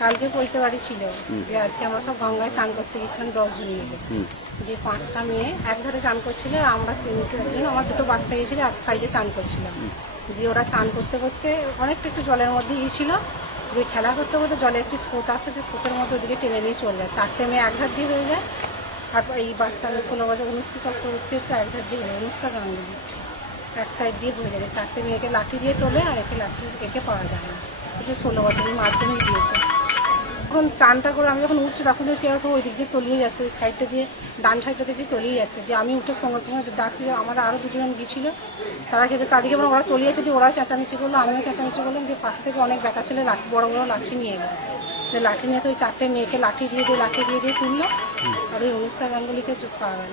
কালকে পৈতে বাড়ি ছিল যে আজকে আমরা সব গঙ্গায় চান করতে গেছিলাম 10 জন মিলে। দিয়ে 5টা মেয়ে এক ধারে চান করছিল, আর আমরা 3 জন, আমার 2টো বাচ্চা গিয়েছিল এক সাইডে চান করছিলাম। দিয়ে ওরা চান করতে করতে অনেকটা একটু জলের মধ্যে গিয়েছিল। দিয়ে খেলা করতে করতে জলে একটি স্রোত আসে, স্রোতের মধ্যে ওদিকে টেনে নিয়ে চলে যায়। 4টে মেয়ে এক ধার দিয়ে হয়ে যায়, আর এই বাচ্চা 16 বছর অনুষ্কা চক্রবর্তী হচ্ছে এক ধার দিয়ে অনুষ্কা গাঙ্গুলি এক সাইড দিয়ে হয়ে যাবে। 4টে মেয়েকে লাঠি দিয়ে তোলে, আর একে পাওয়া যায় না। হচ্ছে 16 বছরের মাধ্যমিক দিয়েছে। এখন চানটা করে আমি যখন উঠছি তখন চেয়ার সব ওই দিক দিয়ে তলিয়ে যাচ্ছে, ওই সাইডটা দিয়ে ডান সাইডটা দিয়ে তলিয়ে যাচ্ছে। দিয়ে আমি উঠে সঙ্গে সঙ্গে ডাকছি যে আমাদের আরও 2 জন গিয়েছিলো, তাদেরকে ওরা তলিয়ে যাচ্ছে। দিয়ে ওরা চেঁচামেচি করলো, আমিও চেঁচামেচি করলাম। দিয়ে পাশে থেকে অনেক বেটা ছেলে বড় বড় লাঠি নিয়ে গেল। লাঠি নিয়ে এসে ওই 4টে মেয়েকে লাঠি দিয়ে তুললো, আর ওই অনুষ্কা গাঙ্গুলিকে পাওয়া গেল।